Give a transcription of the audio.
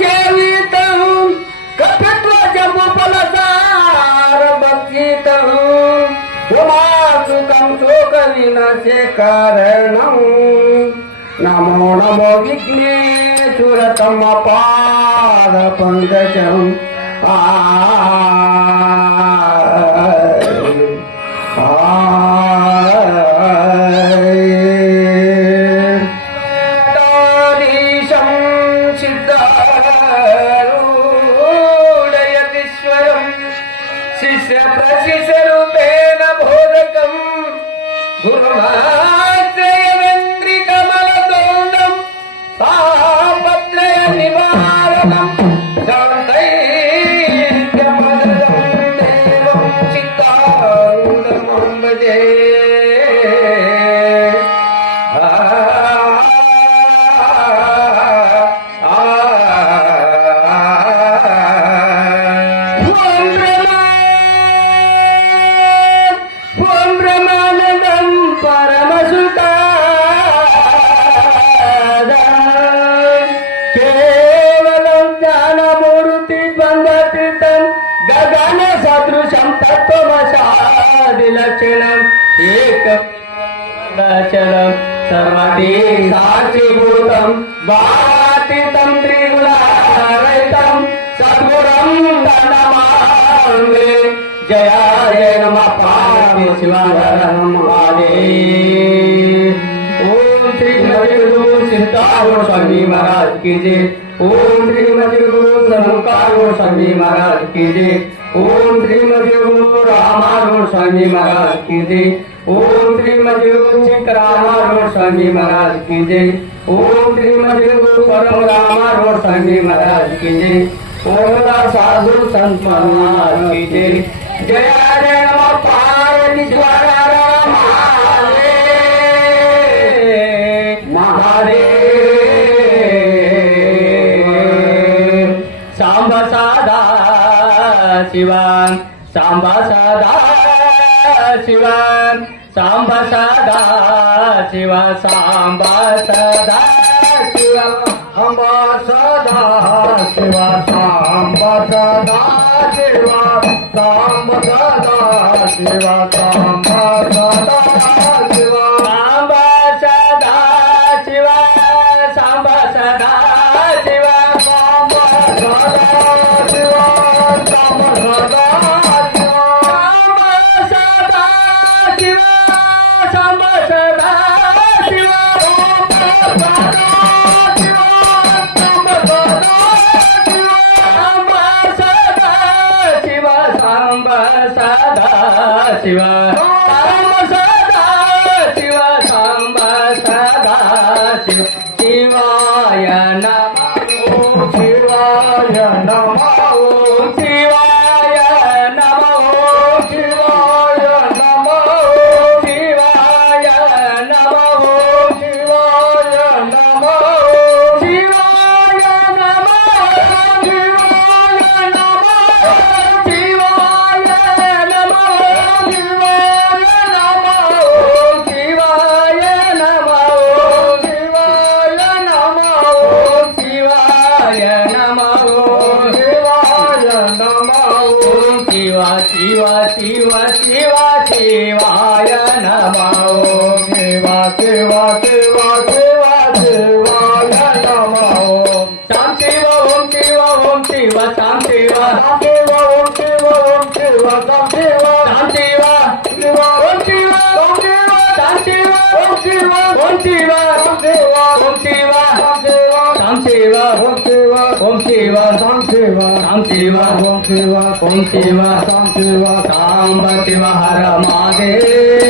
सेवितं कपित्वजमुपलसार भक्तितं उमासुतं शोकविनाशे कारणं नमो नमो विघ्नेश्वरतमपाद पंकजं शिष्य प्रशिष्य रूपेण बोधकं गुरुवात्रयवेन्द्रिकमलतोण्डं तापत्रय निवारणं शान्तैक्यपदं देवं चित्तारूढं भजे गगन सदृशं तत्त्वमसादिलक्षणम् एकचलं सर्वति साक्षीभूतं वातीतं त्रिगुणारहितं सद्गुरुं प्रणमामि जय जय नमः पार्वती शिवाय ओम श्री गुरु सिद्धारूढ़ स्वामी महाराज की जय। ओम श्री गुरु समुखारूढ़ स्वामी महाराज की जय। ओम श्री गुरु रामारूढ़ स्वामी महाराज की जय। ओम श्री गुरु रामारूढ़ स्वामी महाराज की जय। ओम श्री गुरु परम रामारूढ़ स्वामी महाराज की जय। ओम साधु संत महाराज की जय। जय जय नमः पार्वती शिवाय सांबा सदा शिवं सांबा सदा शिवं सांबा सदा शिवं सांबा सदा शिवं सांबा सदा शिवं सांबा सदा शिवं सांबा सदा शिवं सांबा सदा शिवं सांबा सदा शिवं सांबा सदा शिवा सदा शिव सांबा सदा शिव शिवाय नमो शिवाय नमो शिवाय नमो शिवाय नमो शिवाय नमो शिवाय नमो शिवाय नमो शिवाय नमो शिवा शिवा शिवा शिवा शिवाय नमो शाम शिव ओम शिव ओम शिव शाम शिव ओम शिव ओम शिव शाम शिव शाम शिव शिव ओम शिव ओम शिव शाम शिव ओम शिव ओम शिव ओम शिव शाम शिव ओम शिव ओम शिव शाम शिव शाम शिव ओम शिव ओम शिव शाम शिव सांब शिव हर महादेव।